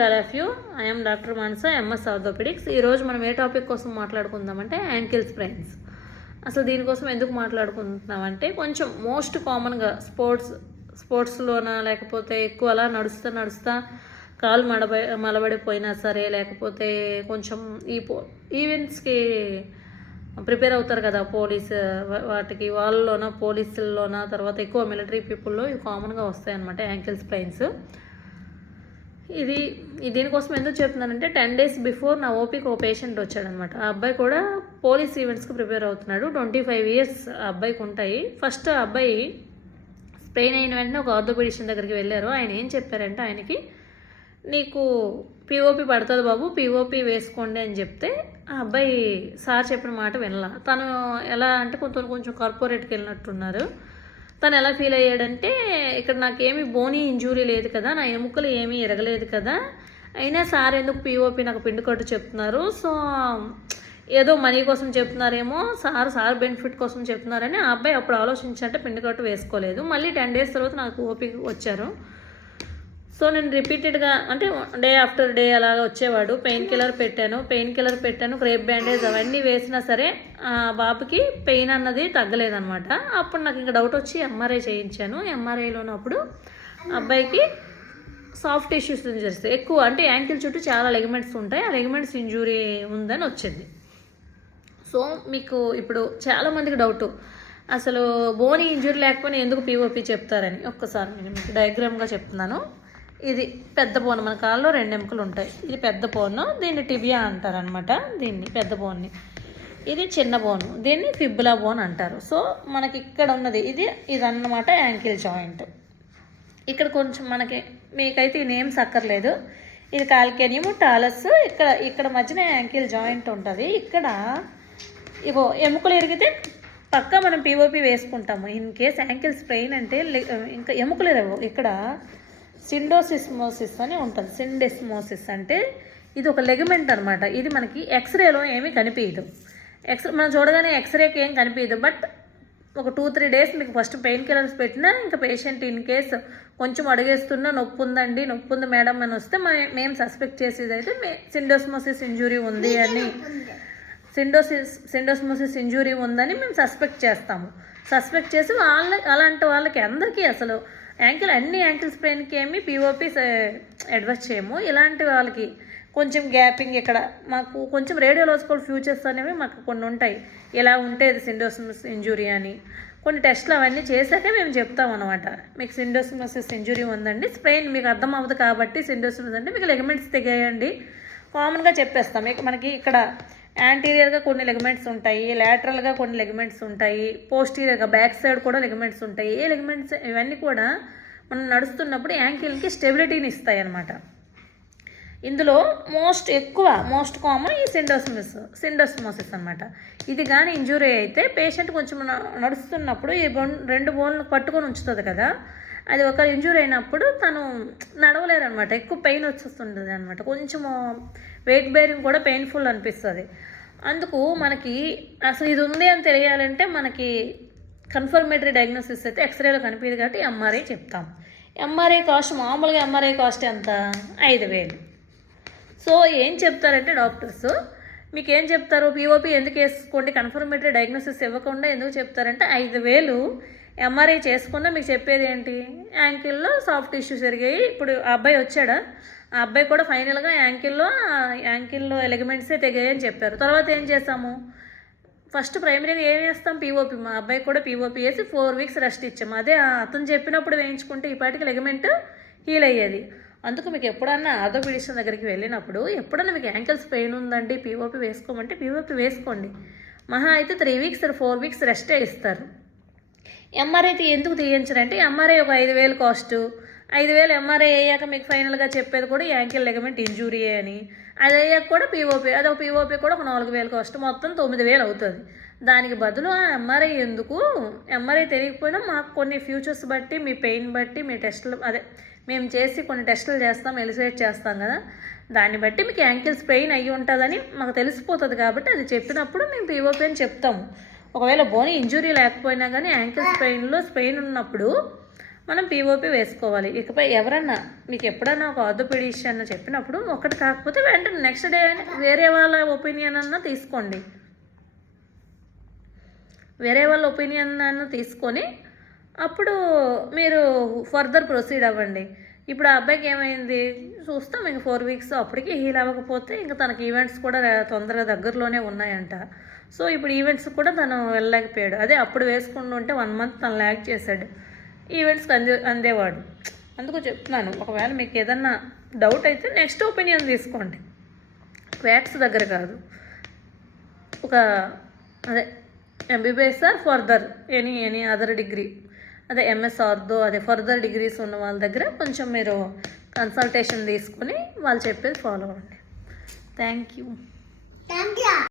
Evening all of you. I'm doctor Manasa, MS orthopaedics. ఈరోజు మనం ఏ topic కోసం మాట్లాడుకుందామంటే యాంకిల్ స్ప్రెయిన్స్. అసలు దీనికోసం ఎందుకు మాట్లాడుకుంటున్నామంటే కొంచెం మోస్ట్ కామన్గా స్పోర్ట్స్లోనా లేకపోతే ఎక్కువ అలా నడుస్తా కాలు మలబడిపోయినా సరే, లేకపోతే కొంచెం ఈవెంట్స్కి ప్రిపేర్ అవుతారు కదా పోలీస్ వాటికి, వాళ్ళలోన పోలీసుల్లోన, తర్వాత ఎక్కువ మిలిటరీ పీపుల్లో ఇవి కామన్గా వస్తాయన్నమాట యాంకిల్ స్ప్రెయిన్స్. దీనికోసం ఎందుకు చెప్తున్నానంటే 10 days బిఫోర్ నా ఓపీకి ఓ పేషెంట్ వచ్చాడనమాట. ఆ అబ్బాయి కూడా పోలీస్ ఈవెంట్స్కి ప్రిపేర్ అవుతున్నాడు. 25 years ఆ అబ్బాయికి ఉంటాయి. ఫస్ట్ ఆ అబ్బాయి స్ప్రెయిన్ అయిన వెంటనే ఒక ఆర్థోపెడిషియన్ దగ్గరికి వెళ్ళారు. ఆయన ఏం చెప్పారంటే ఆయనకి, నీకు పిఓపి పడుతుంది బాబు, పిఓపి వేసుకోండి అని చెప్తే ఆ అబ్బాయి సార్ చెప్పిన మాట వినలా. తను ఎలా అంటే కొంచెం కార్పొరేట్కి వెళ్ళినట్టున్నారు. తను ఎలా ఫీల్ అయ్యాడంటే, ఇక్కడ నాకేమీ బోనీ ఇంజూరీ లేదు కదా, నా ఎముకలు ఏమీ ఎరగలేదు కదా, అయినా సార్ ఎందుకు పిఓపి నాకు పిండి కట్టు చెప్తున్నారు, సో ఏదో మనీ కోసం చెప్తున్నారేమో, సార్ బెనిఫిట్ కోసం చెప్తున్నారని ఆ అబ్బాయి అప్పుడు ఆలోచించంటే పిండి కట్టు వేసుకోలేదు. మళ్ళీ 10 days తర్వాత నాకు ఓపీకి వచ్చారు. సో నేను రిపీటెడ్గా అంటే డే ఆఫ్టర్ డే అలాగా వచ్చేవాడు. పెయిన్ కిల్లర్ పెట్టాను, క్రేప్ బ్యాండేజ్ అవన్నీ వేసినా సరే ఆ బాబుకి పెయిన్ అన్నది తగ్గలేదనమాట. అప్పుడు నాకు ఇంకా డౌట్ వచ్చి ఎంఆర్ఐ చేయించాను. ఎంఆర్ఐలోనప్పుడు అబ్బాయికి సాఫ్ట్ టిష్యూస్ ఇంజరీస్ ఎక్కువ, అంటే యాంకిల్ చుట్టూ చాలా లెగమెంట్స్ ఉంటాయి, ఆ లెగమెంట్స్ ఇంజూరీ ఉందని వచ్చింది. సో మీకు ఇప్పుడు చాలామందికి డౌట్, అసలు బోనీ ఇంజూరీ లేకపోయినా ఎందుకు పిఓపి చెప్తారని. ఒక్కసారి నేను మీకు డయాగ్రామ్గా చెప్తున్నాను. ఇది పెద్ద బోన్, మన కాళ్ళలో 2 ఎముకలు ఉంటాయి. ఇది పెద్ద బోను, దీన్ని టిబియా అంటారనమాట. దీన్ని పెద్ద బోన్ని, ఇది చిన్న బోను, దీన్ని ఫిబ్బులా బోన్ అంటారు. సో మనకి ఇక్కడ ఉన్నది ఇదన్నమాట యాంకిల్ జాయింట్. ఇక్కడ కొంచెం మీకైతే ఈ నేమ్స్ అక్కర్లేదు. ఇది కాల్కేనియం టాలస్. ఇక్కడ మధ్యన యాంకిల్ జాయింట్ ఉంటుంది. ఇక్కడ ఇగో ఎముకలు ఎరిగితే పక్కా మనం పిఓపి వేసుకుంటాము. ఇన్ కేస్ యాంకిల్ స్ప్రెయిన్ అంటే ఇంకా ఎముకలు ఎరగవు. ఇక్కడ సిండోసిస్మోసిస్ అని ఉంటుంది. సిండెస్మోసిస్ అంటే ఇది ఒక లెగమెంట్ అనమాట. ఇది మనకి ఎక్స్రేలో ఏమీ కనిపించదు. మనం చూడగానే ఎక్స్రేకి ఏం కనిపించదు. బట్ ఒక 2-3 days మీకు ఫస్ట్ పెయిన్ కిల్లర్స్ పెట్టినా, ఇంకా పేషెంట్ ఇన్ కేస్ కొంచెం అడిగేస్తున్నా నొప్పి ఉంది మేడం అని వస్తే మేము సస్పెక్ట్ చేసేది అయితే సిండోస్మోసిస్ ఇంజురీ ఉంది అని, సిండోస్మోసిస్ ఇంజురీ ఉందని మేము సస్పెక్ట్ చేస్తాము. సస్పెక్ట్ చేసి అలాంటి వాళ్ళకి అందరికీ అసలు అన్ని యాంకిల్ స్ప్రెయిన్కి ఏమి పిఓపి అడ్వైస్ చేయము. ఇలాంటి వాళ్ళకి కొంచెం గ్యాపింగ్, ఇక్కడ మాకు కొంచెం రేడియోలాజికల్ ఫ్యూచర్స్ అనేవి మాకు కొన్ని ఉంటాయి. ఇలా ఉంటే ఇది సిండోసిస్ ఇంజురీ అని కొన్ని టెస్ట్లు అవన్నీ చేశాకే మేము చెప్తాం అనమాట. మీకు సిండోసిస్ ఇంజురీ ఉందండి, స్ప్రెయిన్ మీకు అర్థం అవ్వదు కాబట్టి సిండోసిస్ అంటే మీకు లెగమెంట్స్ తెగేయండి కామన్గా చెప్పేస్తాం. మనకి ఇక్కడ యాంటీరియర్గా కొన్ని లెగమెంట్స్ ఉంటాయి, లాటరల్గా కొన్ని లెగమెంట్స్ ఉంటాయి, పోస్టీరియర్గా బ్యాక్ సైడ్ కూడా లెగమెంట్స్ ఉంటాయి. ఏ లెగమెంట్స్ ఇవన్నీ కూడా మనం నడుస్తున్నప్పుడు యాంకిల్కి స్టెబిలిటీని ఇస్తాయి అన్నమాట. ఇందులో మోస్ట్ కామన్ ఈ సిండోస్మోసిస్ అనమాట. ఇది కానీ ఇంజురీ అయితే పేషెంట్ కొంచెం నడుస్తున్నప్పుడు ఈ 2 బోన్లు పట్టుకొని ఉంచుతుంది కదా, అది ఒక ఇంజురీ అయినప్పుడు తను నడవలేరు అనమాట. ఎక్కువ పెయిన్ వచ్చేస్తుంటుంది అనమాట. కొంచెము వెయిట్ బేరింగ్ కూడా పెయిన్ఫుల్ అనిపిస్తుంది. అందుకు మనకి అసలు ఇది ఉంది అని తెలియాలంటే మనకి కన్ఫర్మేటరీ డయాగ్నోసిస్ అయితే ఎక్స్రేలో కనిపించదు కాబట్టి ఎంఆర్ఐ చెప్తాం. ఎంఆర్ఐ కాస్ట్ మామూలుగా ఎంఆర్ఐ కాస్ట్ ఎంత? 5,000. సో ఏం చెప్తారంటే డాక్టర్స్ మీకు ఏం చెప్తారు, పిఓపి ఎందుకు వేసుకోండి, కన్ఫర్మేటరీ డయాగ్నోసిస్ ఇవ్వకుండా ఎందుకు చెప్తారంటే 5,000 ఎంఆర్ఐ చేసుకున్నా మీకు చెప్పేది ఏంటి, యాంకిల్లో సాఫ్ట్ టిష్యూస్ జరిగాయి. ఇప్పుడు ఆ అబ్బాయి వచ్చాడా, ఆ అబ్బాయి కూడా ఫైనల్గా యాంకిల్లో ఎలిగమెంట్సే తెగాయని చెప్పారు. తర్వాత ఏం చేస్తాము, ఫస్ట్ ప్రైమరీగా ఏం వేస్తాం, పిఓపి. మా అబ్బాయి కూడా పిఓపి వేసి 4 weeks రెస్ట్ ఇచ్చాము. అదే అతను చెప్పినప్పుడు వేయించుకుంటే ఈ పాటికి లెగమెంట్ హీల్ అయ్యేది. అందుకు మీకు ఎప్పుడన్నా ఆర్థోపెడిషియన్ దగ్గరికి వెళ్ళినప్పుడు ఎప్పుడన్నా మీకు యాంకిల్స్ పెయిన్ ఉందండి పిఓపి వేసుకోమంటే పిఓపి వేసుకోండి. మహా అయితే 3 weeks 4 weeks రెస్టే ఇస్తారు. ఎంఆర్ఐ ఎందుకు తీయించరంటే ఎంఆర్ఐ ఒక 5,000 కాస్ట్. 5,000 ఎంఆర్ఐ అయ్యాక మీకు ఫైనల్గా చెప్పేది కూడా యాంకిల్ లెగమెంట్ ఇంజూరీ అని. అది అయ్యాక కూడా పిఓపి, అదొక పిఓపి కూడా ఒక 4,000 కాస్ట్, మొత్తం 9,000 అవుతుంది. దానికి బదులు ఆ ఎంఆర్ఐ ఎందుకు, ఎంఆర్ఐ తెలియకపోయినా మాకు కొన్ని ఫ్యూచర్స్ బట్టి మీ పెయిన్ బట్టి మీ టెస్టులు మేము చేసి కొన్ని టెస్టులు చేస్తాం, ఎలిసివేట్ చేస్తాం కదా, దాన్ని బట్టి మీకు యాంకిల్స్ పెయిన్ అయ్యి ఉంటుందని మాకు తెలిసిపోతుంది కాబట్టి అది చెప్పినప్పుడు మేము పిఓపి అని చెప్తాము. ఒకవేళ బోనీ ఇంజురీ లేకపోయినా కానీ యాంకిల్స్ పెయిన్లో స్పెయిన్ ఉన్నప్పుడు మనం పీఓపీ వేసుకోవాలి. ఇకపై ఎవరన్నా మీకు ఎప్పుడన్నా ఒక ఆర్థోపెడిషియన్ చెప్పినప్పుడు ఒకటి కాకపోతే వెంటనే నెక్స్ట్ డే వేరే వాళ్ళ ఒపీనియన్ అన్నా తీసుకోండి. వేరే వాళ్ళ ఒపీనియన్ అన్న తీసుకొని అప్పుడు మీరు ఫర్దర్ ప్రొసీడ్ అవ్వండి. ఇప్పుడు ఆ అబ్బాయికి ఏమైంది చూస్తాం, ఇంక 4 వీక్స్ అప్పటికి హీల్ అవ్వకపోతే ఇంకా తనకి ఈవెంట్స్ కూడా తొందరగా దగ్గరలోనే ఉన్నాయంట. సో ఇప్పుడు ఈవెంట్స్ కూడా తను వెళ్ళలేకపోయాడు. అదే అప్పుడు వేసుకుంటుంటే 1 మంత్ తను ల్యాగ్ చేశాడు, ఈవెంట్స్కి అందేవాడు. అందుకు చెప్తున్నాను, ఒకవేళ మీకు ఏదన్నా డౌట్ అయితే నెక్స్ట్ ఒపీనియన్ తీసుకోండి, వ్యాక్స్ దగ్గర కాదు. ఒక అదే MBBS or further any other degree, అదే ఎంఎస్ ఆర్దో అదే ఫర్దర్ డిగ్రీస్ ఉన్న వాళ్ళ దగ్గర కొంచెం మీరు కన్సల్టేషన్ తీసుకొని వాళ్ళు చెప్పేది ఫాలో అవ్వండి. Thank you.